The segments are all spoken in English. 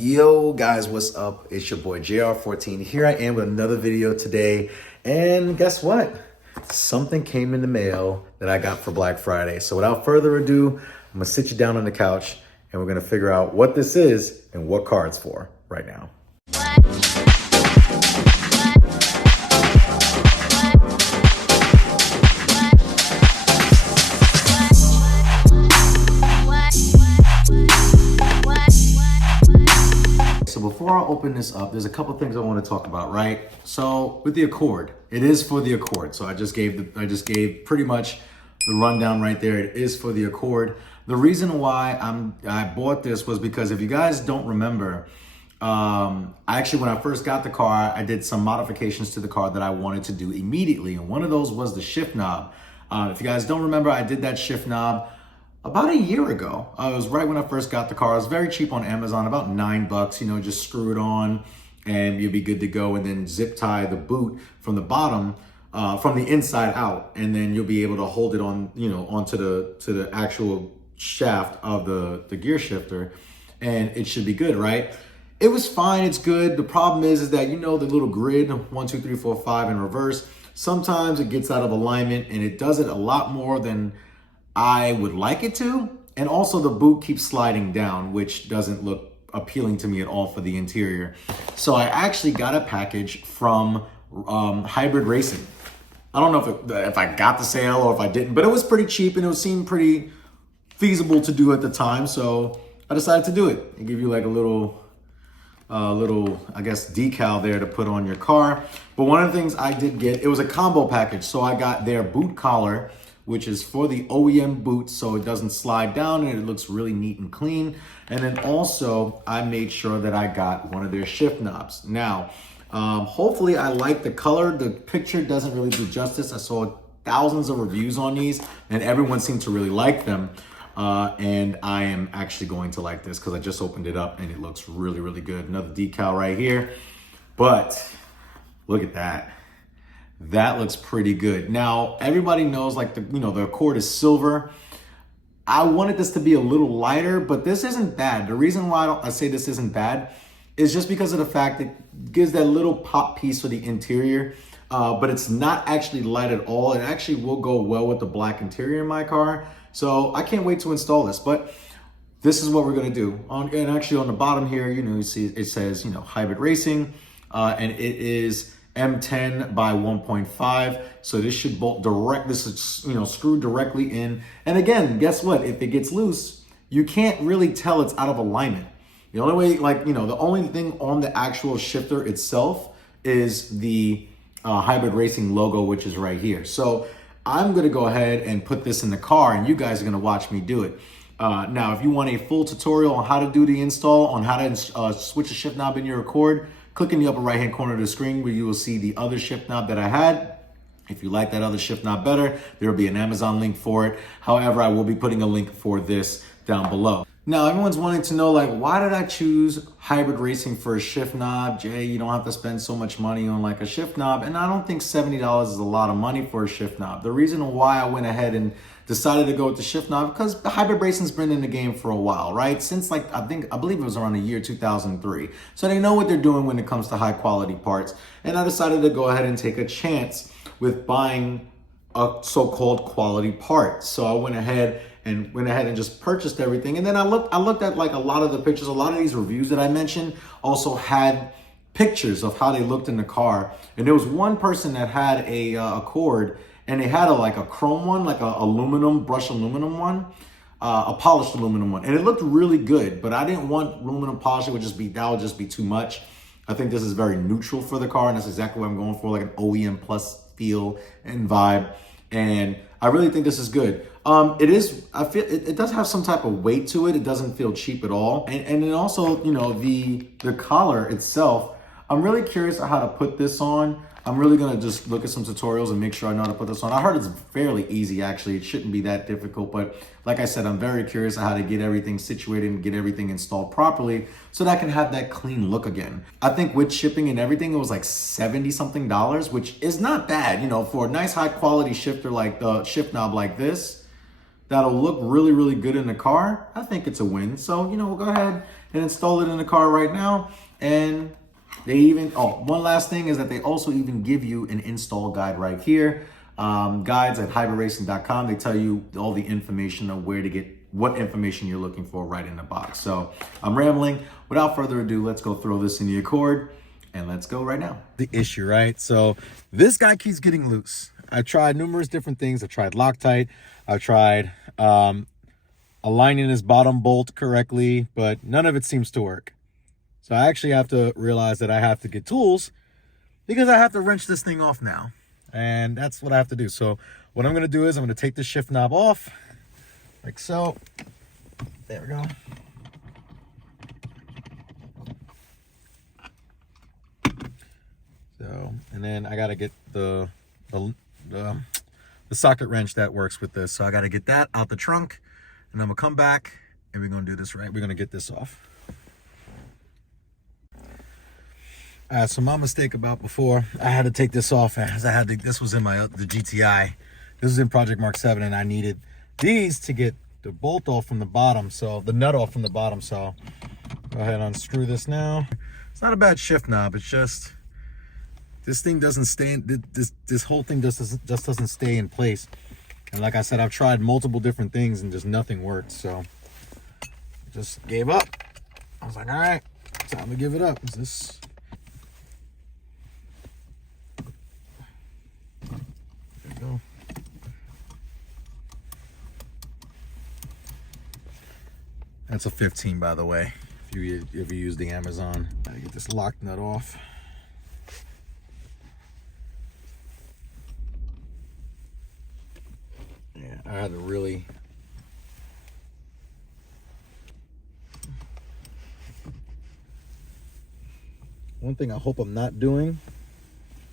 Yo guys, what's up? It's your boy JR14. Here I am with another video today. And guess what? Something came in the mail that I got for Black Friday. So without further ado, I'm gonna sit you down on the couch and we're gonna figure out what this is and what car it's for right now. So before I open this up, there's a couple things I want to talk about, right? So with the Accord, it is for the Accord. So I just gave pretty much the rundown right there. It is for the Accord. The reason why I bought this was because if you guys don't remember, when I first got the car, I did some modifications to the car that I wanted to do immediately. And one of those was the shift knob. If you guys don't remember, I did that shift knob about a year ago. It was right when I first got the car. It was very cheap on Amazon, about $9, you know, just screw it on and you'll be good to go. And then zip tie the boot from the bottom, from the inside out. And then you'll be able to hold it on, you know, onto the actual shaft of the gear shifter. And it should be good, right? It was fine, it's good. The problem is that, you know, the little grid, 1, 2, 3, 4, 5 in reverse, sometimes it gets out of alignment and it does it a lot more than I would like it to. And also the boot keeps sliding down, which doesn't look appealing to me at all for the interior. So I actually got a package from Hybrid Racing. I don't know if I got the sale or if I didn't, but it was pretty cheap and it seemed pretty feasible to do at the time. So I decided to do it and give you like a little, I guess, decal there to put on your car. But one of the things I did get, it was a combo package. So I got their boot collar, which is for the OEM boot, so it doesn't slide down and it looks really neat and clean. And then also I made sure that I got one of their shift knobs. Now, hopefully I like the color. The picture doesn't really do justice. I saw thousands of reviews on these and everyone seemed to really like them. And I am actually going to like this because I just opened it up and it looks really, really good. Another decal right here, but look at that. That looks pretty good. Now, everybody knows like the Accord is silver. I wanted this to be a little lighter, but this isn't bad. The reason why I say this isn't bad is just because of the fact that it gives that little pop piece for the interior, but it's not actually light at all. It actually will go well with the black interior in my car. So I can't wait to install this, but this is what we're gonna do. And actually on the bottom here, you know, you see it says, you know, Hybrid Racing, and it is M10 by 1.5. So this should bolt direct, this is, you know, screwed directly in. And again, guess what? If it gets loose, you can't really tell it's out of alignment. The only way, like, you know, the only thing on the actual shifter itself is the Hybrid Racing logo, which is right here. So I'm gonna go ahead and put this in the car and you guys are gonna watch me do it. Now, if you want a full tutorial on how to do the install, on how to switch a shift knob in your Accord, click in the upper right hand corner of the screen where you will see the other shift knob that I had. If you like that other shift knob better, there will be an Amazon link for it. However, I will be putting a link for this down below. Now, everyone's wanting to know, like, why did I choose Hybrid Racing for a shift knob? Jay, you don't have to spend so much money on like a shift knob. And I don't think $70 is a lot of money for a shift knob. The reason why I went ahead and decided to go with the shift knob, because Hybrid Racing's been in the game for a while, right? Since like, I believe it was around the year 2003. So they know what they're doing when it comes to high quality parts. And I decided to go ahead and take a chance with buying a so-called quality part. So I went ahead and just purchased everything. And then I looked at like a lot of the pictures, a lot of these reviews that I mentioned also had pictures of how they looked in the car. And there was one person that had a Accord and they had a chrome one, like a brushed aluminum one, a polished aluminum one. And it looked really good, but I didn't want aluminum polish. That would just be too much. I think this is very neutral for the car and that's exactly what I'm going for, like an OEM plus feel and vibe. And I really think this is good. I feel it does have some type of weight to it. It doesn't feel cheap at all. And then also, you know, the collar itself, I'm really curious how to put this on. I'm really gonna just look at some tutorials and make sure I know how to put this on. I heard it's fairly easy, actually. It shouldn't be that difficult, but like I said, I'm very curious how to get everything situated and get everything installed properly so that I can have that clean look again. I think with shipping and everything, it was like $70 something, which is not bad, you know, for a nice high quality shifter like the shift knob like this. that'll look really, really good in the car, I think it's a win. So, you know, we'll go ahead and install it in the car right now. And they even, oh, one last thing is that they also even give you an install guide right here. Guides at hybridracing.com. They tell you all the information of where to get what information you're looking for right in the box. So I'm rambling. Without further ado, let's go throw this in the Accord and let's go right now. The issue, right? So this guy keeps getting loose. I tried numerous different things. I tried Loctite. I tried aligning his bottom bolt correctly, but none of it seems to work. So I actually have to realize that I have to get tools because I have to wrench this thing off now. And that's what I have to do. So what I'm going to do is I'm going to take the shift knob off like so. There we go. So, and then I got to get the socket wrench that works with this. So I got to get that out the trunk, and I'm going to come back and we're going to do this right. We're going to get this off. So my mistake about before, I had to take this off as I had to, this was in the GTI. This was in Project Mark 7, and I needed these to get the bolt off from the bottom, so the nut off from the bottom. So go ahead and unscrew this now. It's not a bad shift knob, it's just this thing doesn't stay in, this whole thing just doesn't stay in place. And like I said, I've tried multiple different things and just nothing worked. So I just gave up. I was like, all right, time to give it up. Is this? Go. That's a 15, by the way, if you use the Amazon. I get this lock nut off. Yeah, I had to really one thing I hope I'm not doing,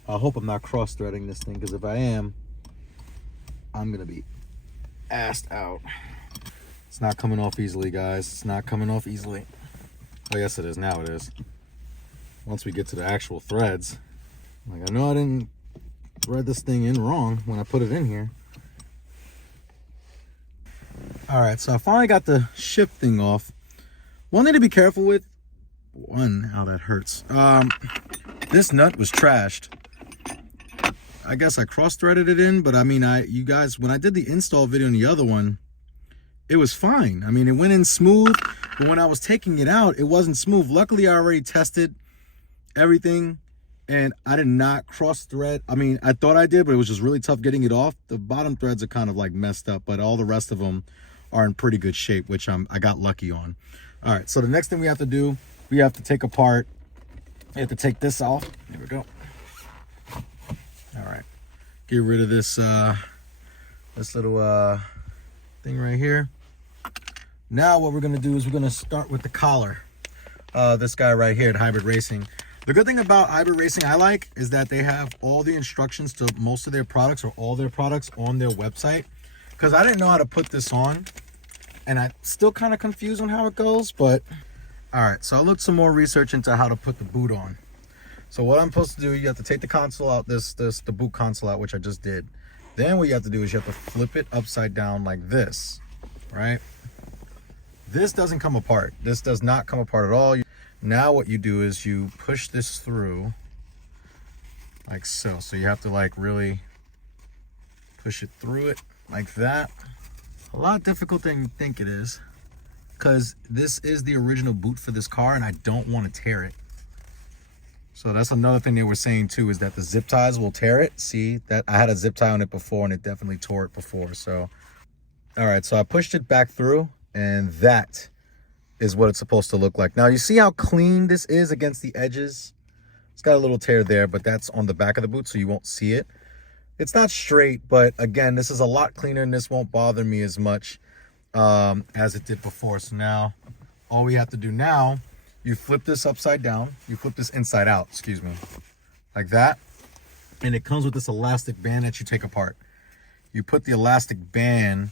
I hope I'm not cross-threading this thing, because if I am, I'm gonna be assed out. It's not coming off easily, guys. It's not coming off easily. Oh, yes, it is. Now it is. Once we get to the actual threads, like, I know I didn't thread this thing in wrong when I put it in here. All right, so I finally got the shift thing off. One thing to be careful with, how that hurts. This nut was trashed. I guess I cross-threaded it in, but I mean, you guys, when I did the install video on the other one, it was fine. I mean, it went in smooth, but when I was taking it out, it wasn't smooth. Luckily, I already tested everything, and I did not cross-thread. I mean, I thought I did, but it was just really tough getting it off. The bottom threads are kind of like messed up, but all the rest of them are in pretty good shape, which I got lucky on. All right, so the next thing we have to do, we have to take apart, we have to take this off. There we go. All right, get rid of this this little thing right here. Now what we're gonna do is we're gonna start with the collar. This guy right here at Hybrid Racing. The good thing about Hybrid Racing I like is that they have all the instructions to most of their products, or all their products, on their website. Because I didn't know how to put this on, and I'm still kind of confused on how it goes, but all right, so I looked some more research into how to put the boot on. So what I'm supposed to do, you have to take the console out, the boot console out, which I just did. Then what you have to do is you have to flip it upside down like this, right? This doesn't come apart. This does not come apart at all. Now what you do is you push this through like so. So you have to like really push it through it like that. A lot difficult than you think it is, because this is the original boot for this car and I don't want to tear it. So that's another thing they were saying too, is that the zip ties will tear it. See that I had a zip tie on it before and it definitely tore it before. So all right, so I pushed it back through, and that is what it's supposed to look like. Now you see how clean this is against the edges? It's got a little tear there, but that's on the back of the boot, so you won't see it. It's not straight, but again, this is a lot cleaner and this won't bother me as much as it did before. So now all we have to do now, you flip this upside down, you flip this inside out, excuse me, like that. And it comes with this elastic band that you take apart. You put the elastic band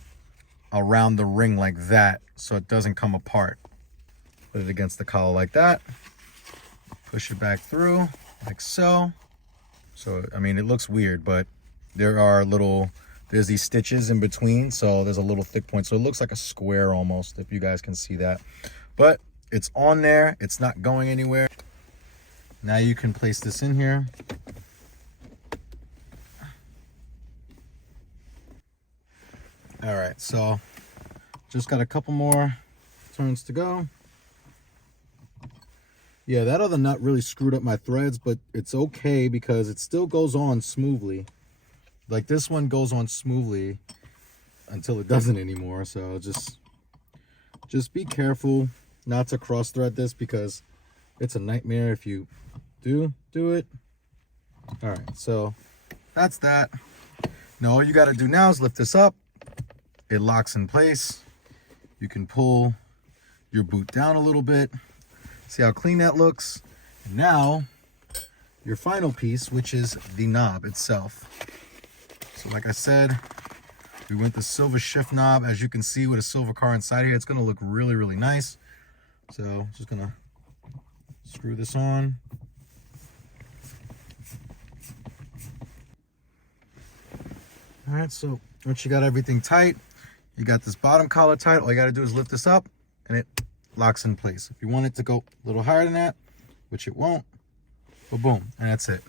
around the ring like that so it doesn't come apart. Put it against the collar like that. Push it back through like so. So, I mean, it looks weird, but there's there's these stitches in between, so there's a little thick point, so it looks like a square almost, if you guys can see that. But it's on there, it's not going anywhere. Now you can place this in here. All right, so just got a couple more turns to go. Yeah, that other nut really screwed up my threads, but it's okay because it still goes on smoothly. Like this one goes on smoothly until it doesn't anymore. So just be careful not to cross thread this because it's a nightmare if you do it. All right, so that's that. Now all you got to do now is lift this up. It locks in place. You can pull your boot down a little bit. See how clean that looks? And now your final piece, which is the knob itself. So like I said, we went the silver shift knob. As you can see with a silver car inside here, it's gonna look really, really nice. So just gonna screw this on. All right, so once you got everything tight, you got this bottom collar tight, all you gotta do is lift this up and it locks in place. If you want it to go a little higher than that, which it won't, but boom, and that's it.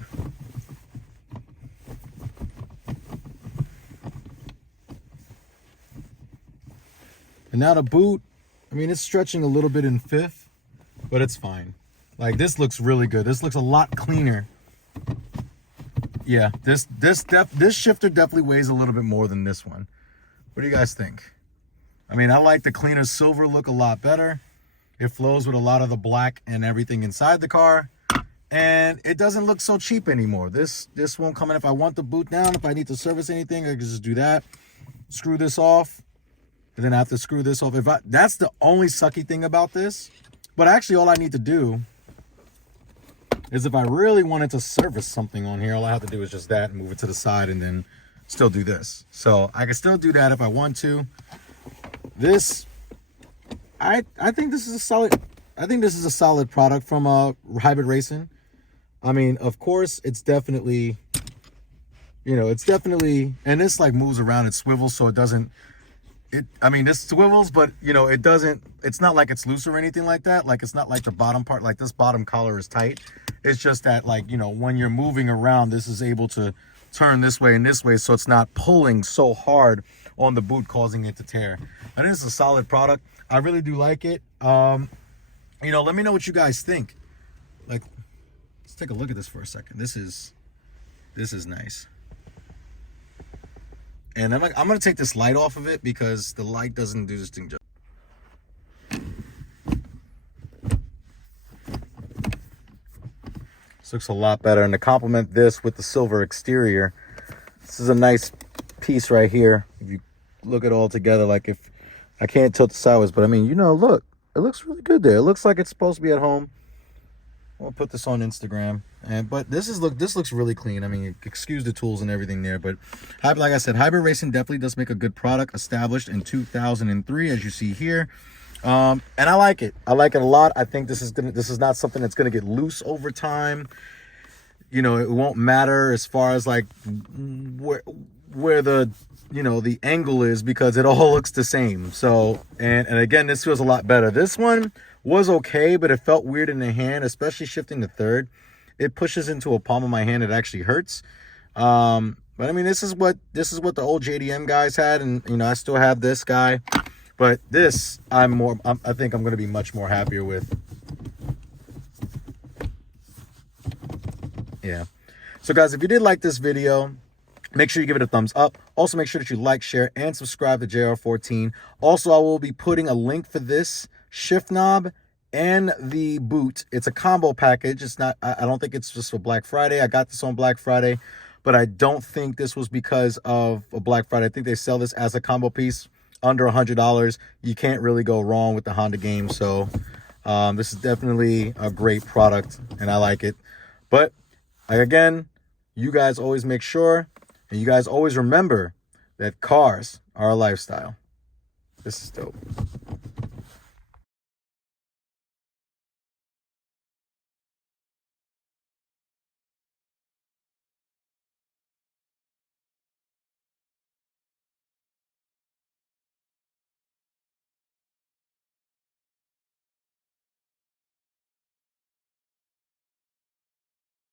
And now the boot, I mean, it's stretching a little bit in fifth, but it's fine. Like this looks really good. This looks a lot cleaner. Yeah, this shifter definitely weighs a little bit more than this one. What do you guys think? I mean, I like the cleaner silver look a lot better. It flows with a lot of the black and everything inside the car. And it doesn't look so cheap anymore. This won't come in. If I want the boot down, if I need to service anything, I can just do that. Screw this off. And then I have to screw this off. That's the only sucky thing about this. But actually all I need to do is if I really wanted to service something on here, all I have to do is just that and move it to the side and then still do this. So I can still do that if I want to. This, I think this is a solid product from Hybrid Racing. I mean, of course, it's definitely, and this like moves around, it swivels, so it doesn't, I mean, this swivels, but it's not like it's loose or anything like that. Like, it's not like the bottom part, like this bottom collar is tight. It's just that, like, when you're moving around, this is able to turn this way and this way, so it's not pulling so hard on the boot, causing it to tear. I think it's a solid product. I really do like it. Let me know what you guys think. Like, let's take a look at this for a second. This is nice. And I'm gonna take this light off of it because the light doesn't do this thing justice. This looks a lot better. And to complement this with the silver exterior, this is a nice piece right here. If you look at it all together, like if I can't tilt the sideways, but I mean, look, it looks really good there. It looks like it's supposed to be at home. I'll put this on Instagram. But this looks really clean. I mean, excuse the tools and everything there, but like I said, Hybrid Racing definitely does make a good product, established in 2003, as you see here. And I like it. I like it a lot. I think this is not something that's gonna get loose over time. It won't matter as far as like where the the angle is, because it all looks the same. So and again, this feels a lot better. This one was okay, but it felt weird in the hand, especially shifting to third. It pushes into a palm of my hand. It actually hurts. But I mean, this is what the old JDM guys had, and I still have this guy. But this, I think I'm going to be much more happier with. Yeah. So guys, if you did like this video, make sure you give it a thumbs up. Also, make sure that you like, share, and subscribe to JR14. Also, I will be putting a link for this shift knob and the boot. It's a combo package. It's not, I don't think it's just for Black Friday. I got this on Black Friday, but I don't think this was because of a Black Friday. I think they sell this as a combo piece under $100. You can't really go wrong with the Honda game. So this is definitely a great product and I like it. But again, you guys always make sure and you guys always remember that cars are a lifestyle. This is dope.